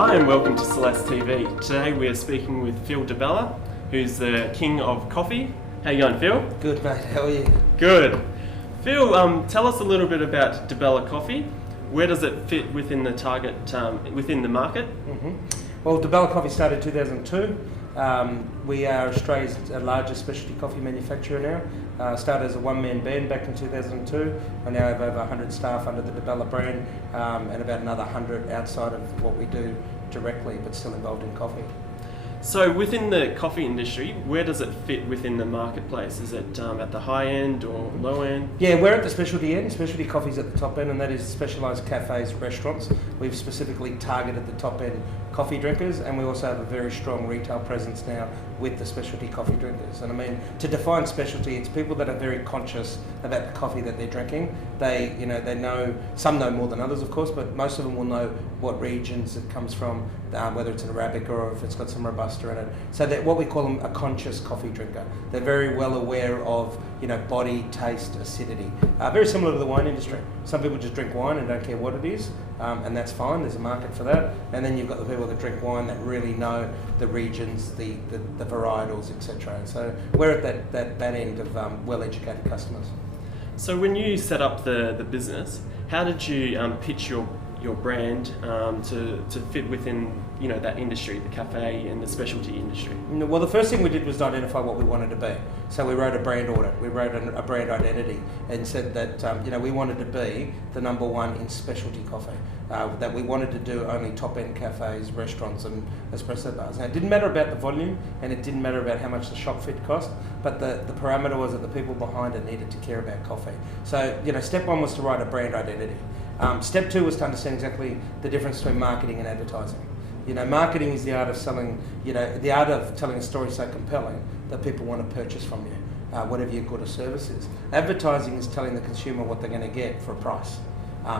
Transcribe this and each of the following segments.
Hi and welcome to Celest TV. Today we are speaking with Phil DeBella, who's the king of coffee. How you going, Phil? Good, mate. How are you? Good. Phil, tell us a little bit about DeBella Coffee. Where does it fit within the target, within the market? Well, DeBella Coffee started in 2002. We are Australia's largest specialty coffee manufacturer now. Started as a one-man band back in 2002. I now have over 100 staff under the DeBella brand and about another 100 outside of what we do directly, but still involved in coffee. So within the coffee industry, where does it fit within the marketplace? Is it at the high end or low end? Yeah, we're at the specialty end. Specialty coffee's at the top end, and that is specialised cafes, restaurants. We've specifically targeted the top end coffee drinkers, and we also have a very strong retail presence now with the specialty coffee drinkers. And I mean, to define specialty, it's people that are very conscious about the coffee that they're drinking. They know, some know more than others, of course, but most of them will know what regions it comes from, whether it's an Arabica or if it's got some Robusta in it. So that what we call them a conscious coffee drinker. They're very well aware of, body, taste, acidity. Very similar to the wine industry. Some people just drink wine and don't care what it is, and that's fine. There's a market for that. And then you've got the people that drink wine that really know the regions, the varietals, etc. And so we're at that end of well-educated customers. So when you set up the business, how did you pitch your brand to fit within that industry, the cafe and the specialty industry? Well, the first thing we did was to identify what we wanted to be. So we wrote a brand audit, we wrote a brand identity, and said that we wanted to be the number one in specialty coffee. That we wanted to do only top-end cafes, restaurants, and espresso bars. Now, it didn't matter about the volume, and it didn't matter about how much the shop fit cost, but the parameter was that the people behind it needed to care about coffee. So, step one was to write a brand identity. Step two was to understand exactly the difference between marketing and advertising. Marketing is the art of selling, the art of telling a story so compelling that people want to purchase from you, whatever your good or service is. Advertising is telling the consumer what they're going to get for a price.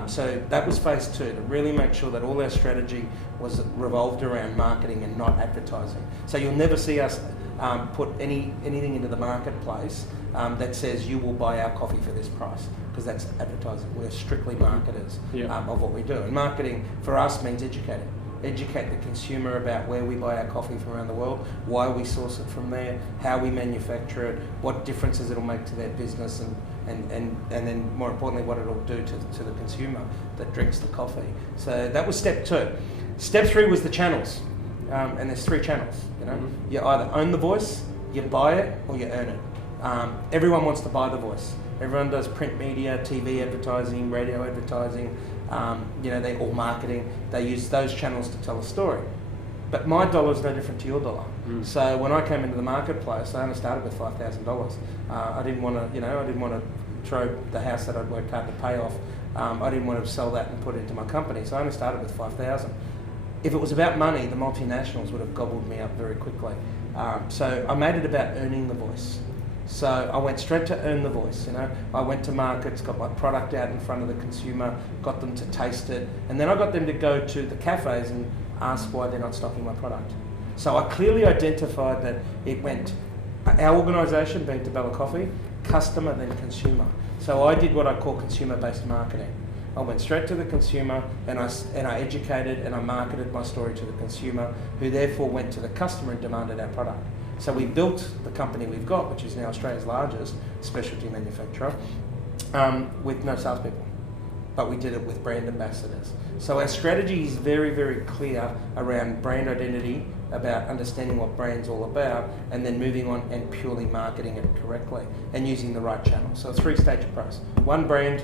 So that was phase two, to really make sure that all our strategy was revolved around marketing and not advertising. So you'll never see us put anything into the marketplace that says you will buy our coffee for this price, because that's advertising. We're strictly marketers of what we do. And marketing for us means educating. Educate the consumer about where we buy our coffee from around the world, why we source it from there, how we manufacture it, what differences it'll make to their business, and then more importantly what it'll do to the consumer that drinks the coffee. So that was step two. Step three was the channels, and there's three channels. You either own the voice, you buy it, or you earn it. Everyone wants to buy the voice. Everyone does print media, TV advertising, radio advertising, they all marketing. They use those channels to tell a story. But my dollar is no different to your dollar. So when I came into the marketplace, I only started with $5,000. I didn't want to throw the house that I'd worked hard to pay off. I didn't want to sell that and put it into my company. So I only started with $5,000. If it was about money, the multinationals would have gobbled me up very quickly. So I made it about earning the voice. So I went straight to earn the voice. I went to markets, got my product out in front of the consumer, got them to taste it, and then I got them to go to the cafes and ask why they're not stocking my product. So I clearly identified that it went, our organisation being DeBella Coffee, customer then consumer. So I did what I call consumer-based marketing. I went straight to the consumer and I educated and I marketed my story to the consumer, who therefore went to the customer and demanded our product. So we built the company we've got, which is now Australia's largest specialty manufacturer, with no salespeople. But we did it with brand ambassadors. So our strategy is very, very clear around brand identity, about understanding what brand's all about, and then moving on and purely marketing it correctly and using the right channel. So a three-stage approach. One, brand.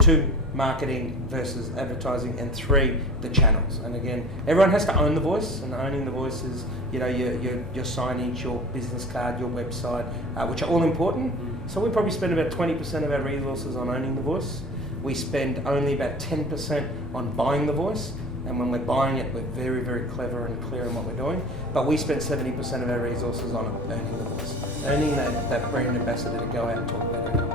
Two, marketing versus advertising, and three, the channels. And again, everyone has to own the voice, and owning the voice is, your signage, your business card, your website, which are all important. So we probably spend about 20% of our resources on owning the voice. We spend only about 10% on buying the voice, and when we're buying it, we're very, very clever and clear in what we're doing. But we spend 70% of our resources on earning the voice, earning that brand ambassador to go out and talk about it.